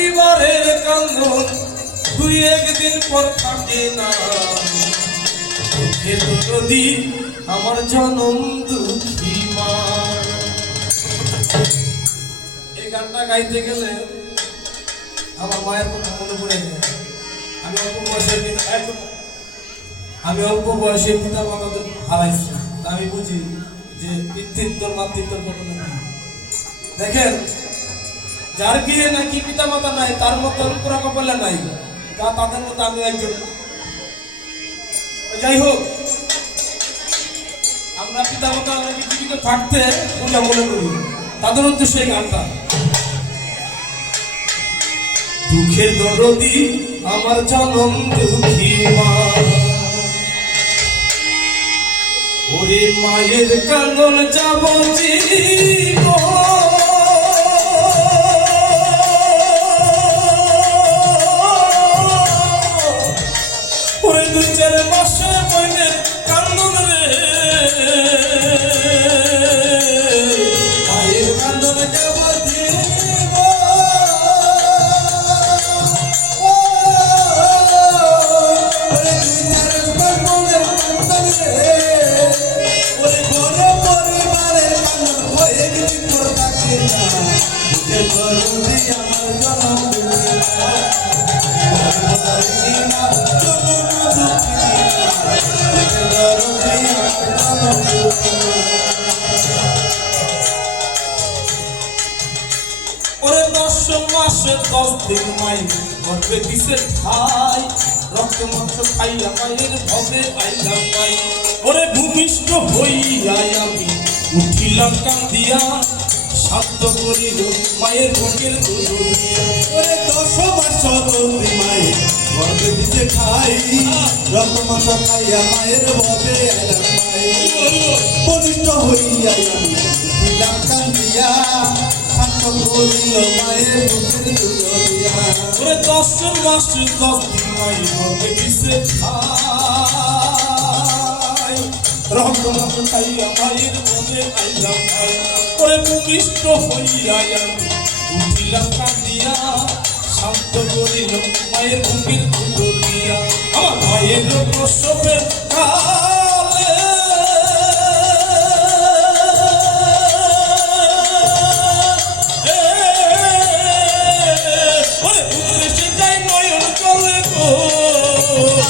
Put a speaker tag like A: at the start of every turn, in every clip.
A: পরিবারের কান্দন দুই একদিন পর থাকে না। দুঃখে আমার জনম দুঃখী মা। এই গানটা গাইতে গেলে আমার মায়ের কথা মনে পড়ে যায়। আমি অল্প বয়সে পিতা আমি অল্প বয়সে পিতা মাতাদের হারাইছি। আমি বুঝি যে পিতৃত্বর মাতৃত্বর ঘটনা দেখেন যার বিয়ে নাকি পিতা মাতা নাই, তার মতো পুরা কপালে নাই, তা তাদের মতো আমি একজন। যাই হোক, আমরা পিতা মাতা নাকি জীবিত থাকতে পূজা মনে করি, তাদের সেই গানটা। দুঃখের দরদি আমার জনম দুঃখী মা। ওরে মায়ের কান্দন যাব ওরে মাসে দশ দিন মাই গর্বে দিছে ঠাই? রক্ত মাংস খাইয়া মায়ের ভবে আইলাম মাই ওরে ভূমিষ্ঠ হইয়াই আমি, উঠিলাম কান্দিয়া সাধ্য করিল, মায়ের বুকের দুলিয়া
B: ওরে দশ মাস গর্বে দিতে খাই। রক্ত মাথা খাইয়া মায়ের ভবে এলাম বলিষ্ঠ হইয়াই আমি দিলাম কান্দিয়া। শান্ত করিল, মায়ের মুখের দুলিয়া
A: ওরে দশ মাস দশ দিন মাই গর্বে দিছে ঠাই খাইয়া মায়ের ভবে আইলাম মাই ওরে ভূমিষ্ঠ হইয়াই আমি উঠিলাম কান্দিয়া শান্ত করিল, মায়ের বুকের দুলিয়া আমার মায়ের প্রসবের কালে। নয়ন চলে গো।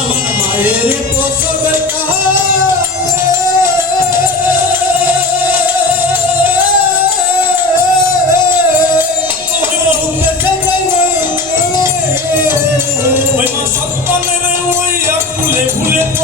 B: আমার মায়ের প্রসবের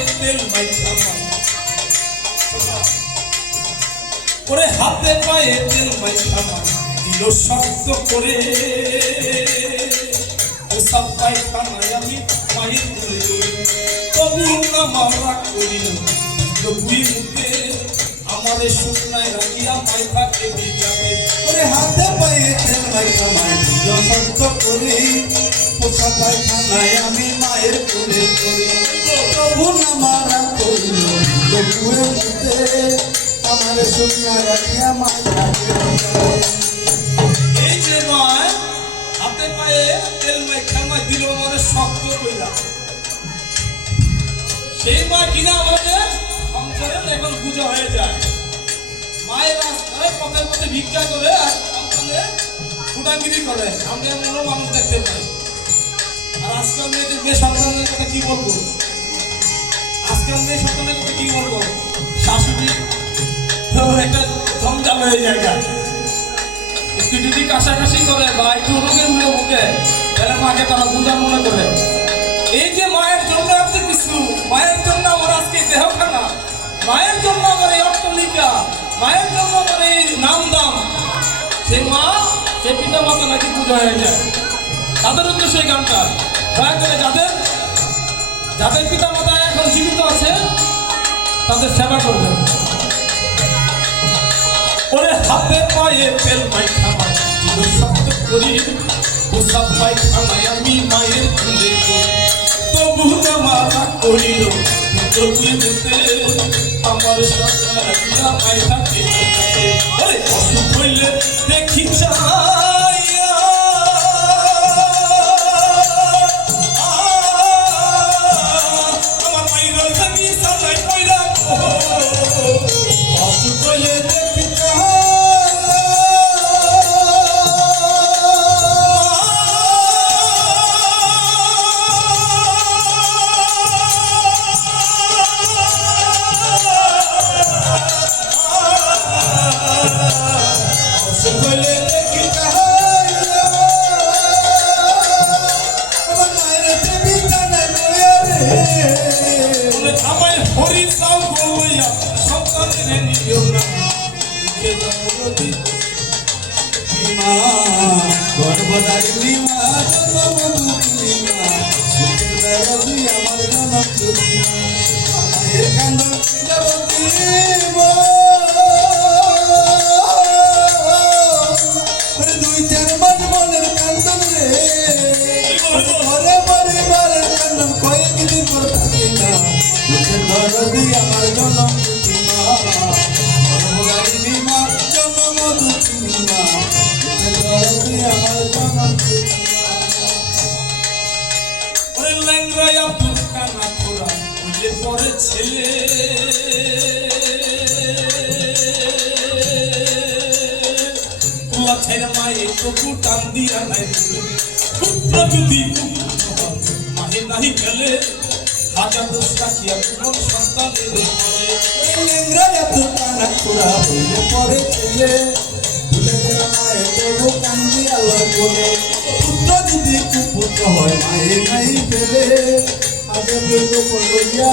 A: হাতে পায়ে তেল মাইখা মা ওরে হাতে পায়ে তেল দিল শক্ত করে। সব পায়খানায় আমি ধরে তবু না মামলা করিল বুই মুখে। আমারে রাখিয়া
B: ওরে হাতে পায়ে তেল মাইখা মায়ের দিল শক্ত করে। পায়খানায় আমি মায়ের করে না মারা
A: এখন পূজা হয়ে যায়। মায়ের রাস্তায় পথে পথে ভিক্ষা করে আর সন্তানে ফুটাগিরি করে। আমরা এমনও মানুষ দেখতে পাই। আর আজকাল মেয়েদের মেয়ে সন্তানের কথা কি বলব? মেয়ে সন্তানের কি বলব? শাশুড়ি একটা ধমজাম হয়ে জায়গা একটু যদি কাশাকাশি করে বা একটু রোগে উড়ে মুখে তাহলে মাকে তারা বুঝা মনে করে। এই যে মায়ের জন্য এত কিছু, মায়ের জন্য আমার আজকে দেহখানা, মায়ের জন্য আমার এই অট্টলিকা, মায়ের জন্য আমার এই নাম দাম সেই মা সেই পিতা মাতা নাকি পূজা হয়ে যায়। তাদের উদ্দেশ্যে গানটা। দয়া করে যাদের যাদের পিতা মাতা এখন জীবিত আছে, তাদের সেবা করবেন ওরে হাতে পায়ে তেল জীবন শব্দ করি পাই খামাই আমি মায়ের কুলে তবু মালা করিল আমার সরকার অসুখ হইলে দেখি চাইয়া সাউ বলইয়া সন্তানের নিও না দাও নদী
B: মা গর্ভধারিণী মা আমার জনম মা বেরদি আমার জনম তুমি মা গর্ভধারিণী মা জন্মমধুরিণী মা বুকের বেরদি আমার জনম
A: ল্যাংরায়া পুরকা না খোরা ওইলে পরে ছেলে ছেড়ে মায়ে তবু টান দিয়া নাই পুত্র যদি মাহে নাহি গেলে রাখিয়া কোন সন্তানের পরে
B: ছেলে। কান্দি আলোয় বলে পুত্র যদি কুপুত্র হয়, মায়ে নাই পেলে। আগে বলব বলিয়া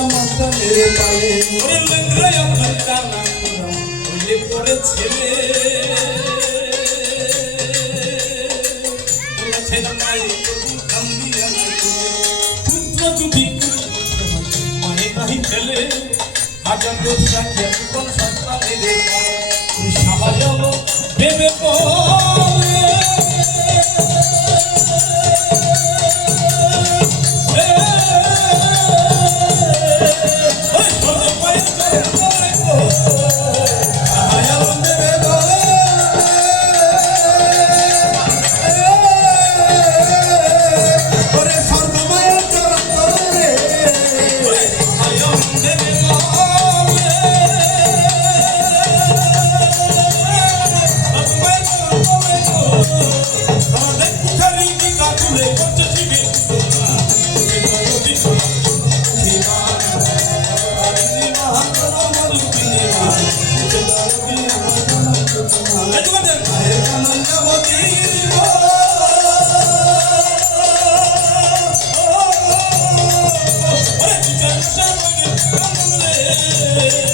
A: পরে ছেলে। সাহায্য দেবে পরে Thank